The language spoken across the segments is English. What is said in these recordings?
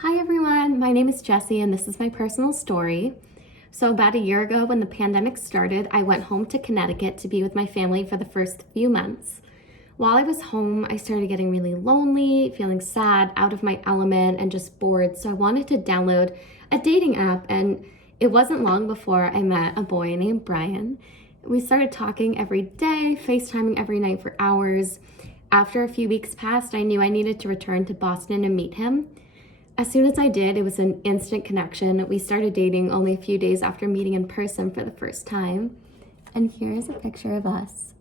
Hi everyone, my name is Jessie and this is my personal story. So about a year ago when the pandemic started, I went home to Connecticut to be with my family for the first few months. While I was home, I started getting really lonely, feeling sad, out of my element, and just bored. So I wanted to download a dating app, and it wasn't long before I met a boy named Brian. We started talking every day, FaceTiming every night for hours. After a few weeks passed, I knew I needed to return to Boston and meet him. As soon as I did, it was an instant connection. We started dating only a few days after meeting in person for the first time. And here is a picture of us.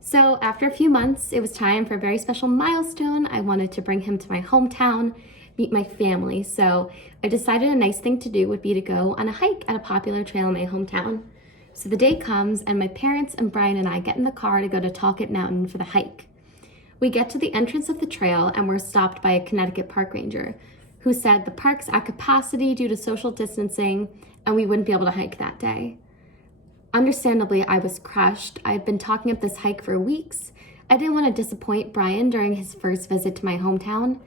So after a few months, it was time for a very special milestone. I wanted to bring him to my hometown, meet my family. So I decided a nice thing to do would be to go on a hike at a popular trail in my hometown. So the day comes and my parents and Brian and I get in the car to go to Talcott Mountain for the hike. We get to the entrance of the trail and we're stopped by a Connecticut park ranger who said the park's at capacity due to social distancing and we wouldn't be able to hike that day. Understandably, I was crushed. I had been talking up this hike for weeks. I didn't want to disappoint Brian during his first visit to my hometown,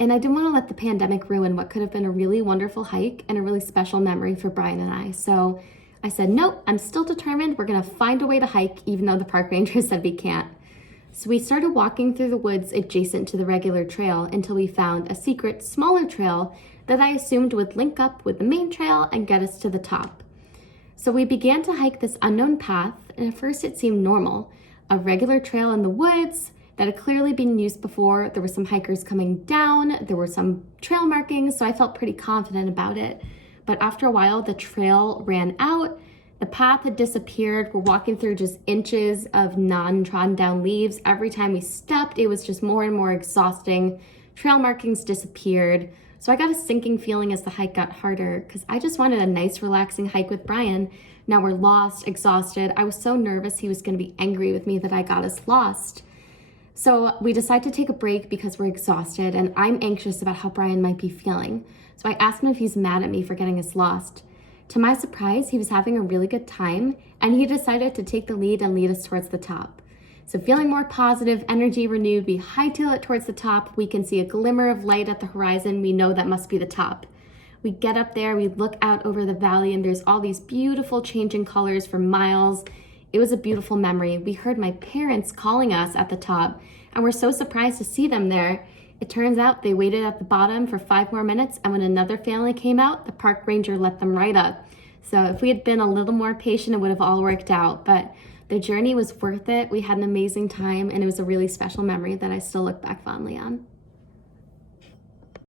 and I didn't want to let the pandemic ruin what could have been a really wonderful hike and a really special memory for Brian and I. So I said, nope, I'm still determined. We're going to find a way to hike even though the park ranger said we can't. So we started walking through the woods adjacent to the regular trail until we found a secret, smaller trail that I assumed would link up with the main trail and get us to the top. So we began to hike this unknown path, and at first it seemed normal. A regular trail in the woods that had clearly been used before. There were some hikers coming down, there were some trail markings, so I felt pretty confident about it. But after a while, the trail ran out. The path had disappeared. We're walking through just inches of non-trodden down leaves. Every time we stepped, it was just more and more exhausting. Trail markings disappeared. So I got a sinking feeling as the hike got harder because I just wanted a nice, relaxing hike with Brian. Now we're lost, exhausted. I was so nervous he was going to be angry with me that I got us lost. So we decided to take a break because we're exhausted and I'm anxious about how Brian might be feeling. So I asked him if he's mad at me for getting us lost. To my surprise, he was having a really good time and he decided to take the lead and lead us towards the top. So feeling more positive, energy renewed, we hightail it towards the top. We can see a glimmer of light at the horizon. We know that must be the top. We get up there, we look out over the valley and there's all these beautiful changing colors for miles. It was a beautiful memory. We heard my parents calling us at the top and we're so surprised to see them there. It turns out they waited at the bottom for 5 more minutes, and when another family came out, the park ranger let them right up. So if we had been a little more patient, it would have all worked out, but the journey was worth it. We had an amazing time, and it was a really special memory that I still look back fondly on.